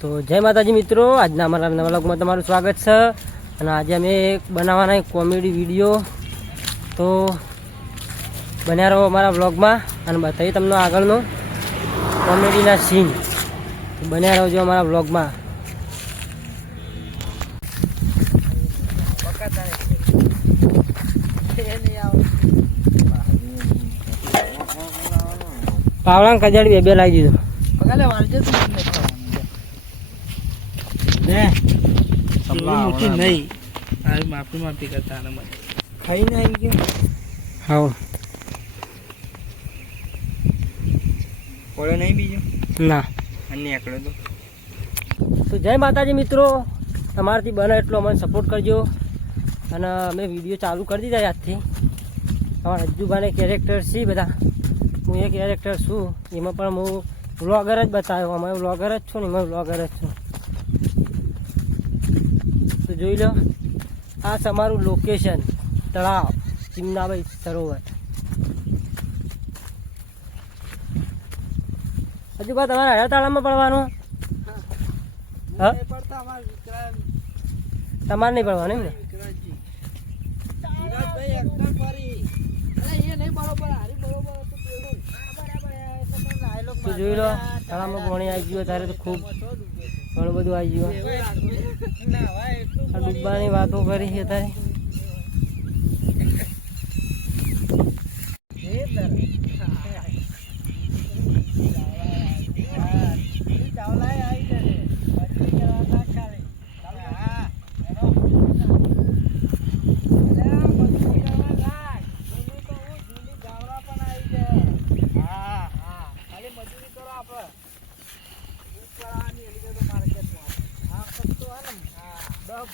તો જય માતાજી મિત્રો, આજના અમારા નવા વ્લોગમાં તમારું સ્વાગત છે. અને આજે અમે બનાવવાના એક કોમેડી વિડીયો, તો બન્યા રહો અમારા વ્લોગમાં અને બતાવી તમને આગળનો કોમેડીના સીન. બન્યા રહો જો અમારા વ્લોગમાં. પાવડા કજાડી બે લાગી દીધું. માફી કરતા ખાઈને આવી ગયો. હા પડે નહીં બીજો ના અને એકડો તો જય માતાજી મિત્રો, તમારાથી બને એટલો અમને સપોર્ટ કરજો. અને અમે વિડીયો ચાલુ કરી દીધા આજથી. અમારા અજ્જુભાને કેરેક્ટર છે બધા, હું એ કેરેક્ટર છું. એમાં પણ હું વ્લોગર જ બતાવ્યો. અમે વ્લોગર જ છું ને, એમાં વ્લોગર જ છું. તો જોઈ લો, આ છે અમારું લોકેશન, તળાવ ચિમનાભાઈ સરોવર. હજુ બા તમારે હળા તાળામાં પડવાનું? હા, તમારે નહીં પડવાનું એમ ને? તો જોઈ લો, તળાવમાં પાણી આવી ગયું ત્યારે તો ખૂબ ઘણું બધું આવી ગયું. આ ડૂબવાની વાતો કરી છે તારે.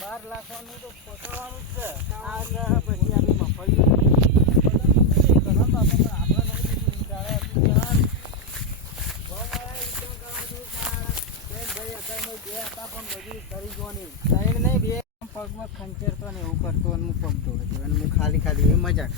બાર લાખવાનું તો પકડવાનું જ છે. આ પછી આપણી મફળી પગમાં ખંચેરતો ને એવું કરતો અને હું પગતો હતો અને હું ખાલી ખાલી એ મજાક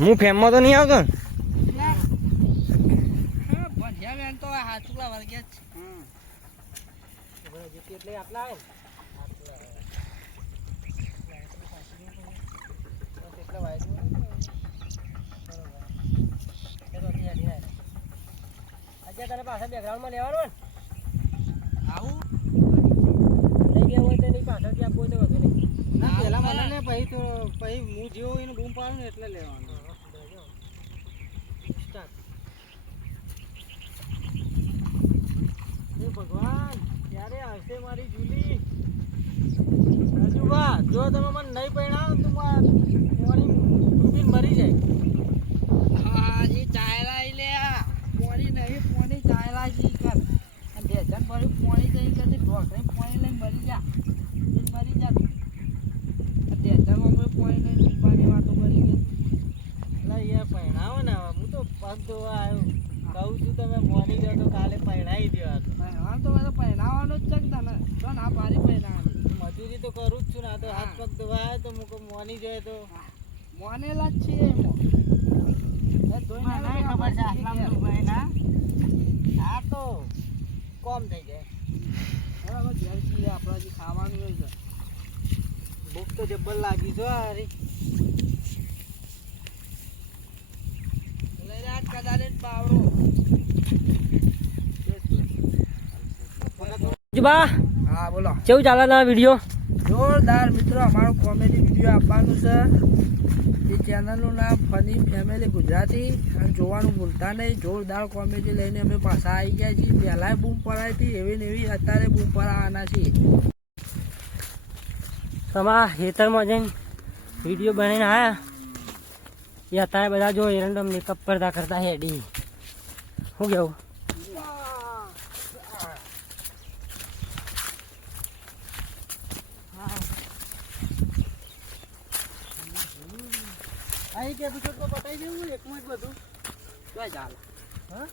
હું ફેમમાં તો નહીં આવતો ને. એટલે આટલા આવે આજે તને પાછા બેકગ્રાઉન્ડમાં લેવાનું ને આવું નહીં ગયા હોય તો નહીં પાછળથી આપવું હોય તો વધુ નહીં. ના પહેલાં મને ને પછી તો પછી હું જેવો એને બૂમ પાડું ને એટલે લેવાનું. ભગવાન ક્યારે આવશે મારી જુલી? રાજુભા, જો તમે મને નહીં પહેણાવો તો ડૂબીને મરી જાય. હા જી ચાયલા લે પોણી નહીં, પોણી ચાયલા જી કર બેસન ભર્યું પોણી જઈ કે ઢોકળી પોણી લઈને મરી જા, મરી જા. બેસનમાં પોણી લઈને ડૂબવાની વાતો કરી ગઈ. એટલે યાર પહેણાવો ને, હું તો પગ ધોવા આવ્યો. કહું છું તમે મોડી જાઓ તો કાલે પહેણાવી દો. પહેણાવ તો પહેણાવવાનું જ છે ને તમે તો ના પારી પહેણાવવાની. મજૂરી તો કરું જ છું ને. આ તો હાથ પગ ધોવા આવ્યો તો મૂકો મોની જોઈએ તો મોનેલા જ છીએ એમાં. ખબર છે આટલા હા તો કોમ થઈ જાય. બરાબર ઘેર છીએ આપણે હજી ખાવાનું હોય છે. ભૂખ તો જબ્બર લાગી છે. અરે હા બોલો, કેવું ચાલે ના વિડીયો? જોરદાર મિત્રો, અમારો કોમેડી વિડીયો આપવાનું છે. એ ચેનલનું નામ ફની ફેમિલી ગુજરાતી, અને જોવાનું ભૂલતા નહીં. જોરદાર કોમેડી લઈને અમે પાછા આવી ગયા છીએ. પહેલાંય બૂમ પડાવી હતી એવી ને એવી, અત્યારે બૂમ પડાવવાના છીએ. તમારા ખેતરમાં જઈને વિડીયો બનાવીને આવ્યા એ અત્યારે બધા જો એરંડો મેકઅપ કરતા કરતા હેડી. શું કેવું? અહીં કે એપિસોડ તો પતાવી દેવું એકમાં જ બધું તો ચાલે. હા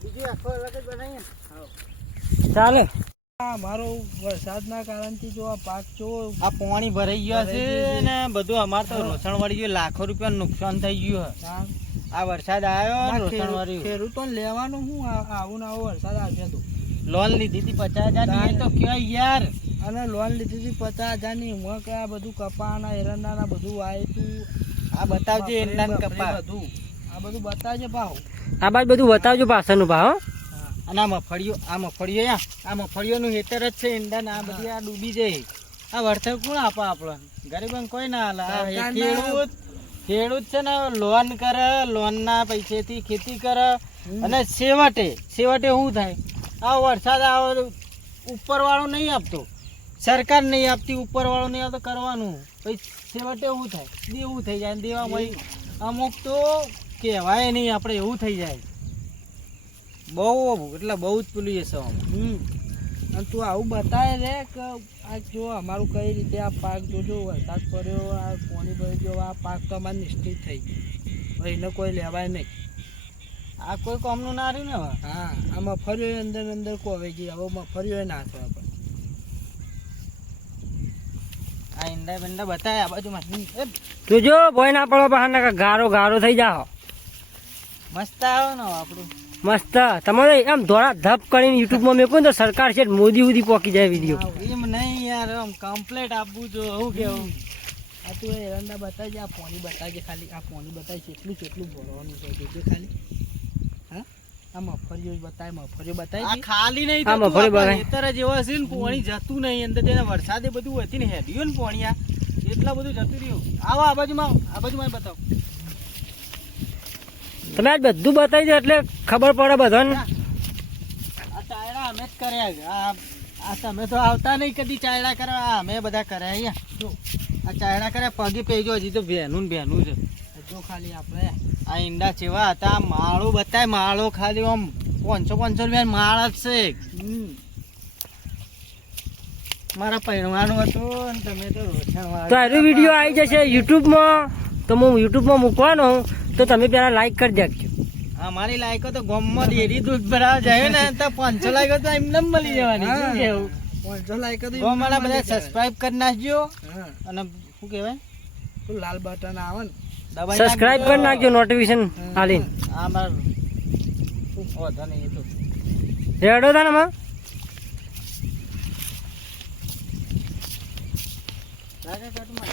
બીજું આખો અલગ જ બનાવીએ ને ચાલે. મારો વરસાદના કારણથી જો આ પાક જો આ પાણી ભરાઈ ગયો છે ભરાઈ ગયું છે. ને બધું અમારે તો રોસણ વળી ગયું લાખો રૂપિયા નુકસાન થઈ ગયું છે આ વરસાદ આવ્યો ને રોસણ વાળ્યું ખેડૂતોને લેવાનું શું આવું ને આવો વરસાદ આવ્યો હતો લોન લીધી હતી 50,000 ની એ તો કયો યાર અને લોન લીધી હતી 50,000 ની હું કે આ બધું કપાના એરંડાના બધું આવ્યું હતું આ બતાવજે એંડાન કપા બધું આ બધું બતાવજે ભાવ આ બાજુ બધું બતાવજો પાછળનું ભાવ. અને આ મફળીઓનું હેતર જ છે એંડા આ બધી આ ડૂબી જાય આ વળતર કોણ આપે આપણને ગરીબન કોઈ ના હાલે આ ખેડૂત છે ને લોન કરે લોનના પૈસેથી ખેતી કરે અને છેવટે શું થાય આ વરસાદ આવે ઉપર વાળો નહીં આપતો સરકાર નહીં આપતી ઉપર વાળો નહીં આપતો કરવાનું પછી છેવટે શું થાય દેવું થઈ જાય દેવામાં અમુક તો કહેવાય નહીં આપણે એવું થઈ જાય બહુ એટલે બહુ જ પેલું એ છે અને તું આવું બતાવે રે કે આ જો અમારું કઈ રીતે આ પાક જોજો વરસાદ પડ્યો આ પાણી ભરી ગયો આ પાક તો અમારે નિશ્ચિત થઈ ગયો એને કોઈ લેવાય નહીં આ કોઈ કોમનું ના રહ્યું ને હવે હા આ મફળીઓ અંદર કોવાઈ ગઈ હવે મફળીઓ ના થાય આ ઈંડા બેંડા બતાવે આ બાજુમાં તું જો ભોય ના પડો બહાર ના ગારો થઈ જાઓ. મસ્ત આવ્યો ને આપણું મસ્ત તમારે આમ ધોળા ધપ કરીને યુટ્યુબમાં મેકો ને તો સરકાર છે મોદી સુધી પહોંચી જાય વિડીયો. એમ નહીં યાર આમ કમ્પ્લેટ આપવું જો હું કેવું આ તું એ એરંડા બતાવજે આ પાણી બતાવજે ખાલી આ પાણી બતાવી કેટલું ભરવાનું છે જોજે ખાલી હા આ મફળીઓ બતાવી આ ખાલી નહીં આ મફળી બગાય. ખેતર જ એવો હશે ને પાણી જતું નહીં અંદર તેને વરસાદે બધું હતી ને હેડ્યું ને પાણી આ એટલા બધું જતું રહ્યું આવો આ બાજુમાં બતાવો તમે આજ બધું બતાવી દો એટલે ખબર પડે બધાને. આ ચાયડા અમે જ કર્યા છે. આ તમે તો આવતા નહીં કદી ચાયડા કરવા આ અમે બધા કર્યા અહીંયા જો આ ચાયડા કર્યા પગે પેજો હજી તો ભેનું છે જો ખાલી આપણે આ ઈંડા ચેવા હતા આ માળો બતાય માળો ખાલી આમ 500 રૂપિયા માળ જ છે મારા પૈણવાનું હતું ને તમે તો તો આનો વિડીયો આવી જશે યુટ્યુબમાં તો હું યુટ્યુબમાં મૂકવાનો તો તમે પહેલાં લાઈક કરી દેજો. અમારી લાયકો તો ગોમમાં ડેરી દૂધ ભરાવા જાય ને તો 500 લાયકો તો એમને મળી જવાની શું કેવું 500 લાયક તો ગોમાલા બધા સબસ્ક્રાઇબ કરી નાખજો હા અને શું કહેવાય તો લાલ બટન આવે ને દબાઈ સબસ્ક્રાઇબ કરી નાખજો નોટિફિકેશન હાલીને. આ માર ઓધો નહીં એ તો રેડો થાય ને માં રાજા કાટમાં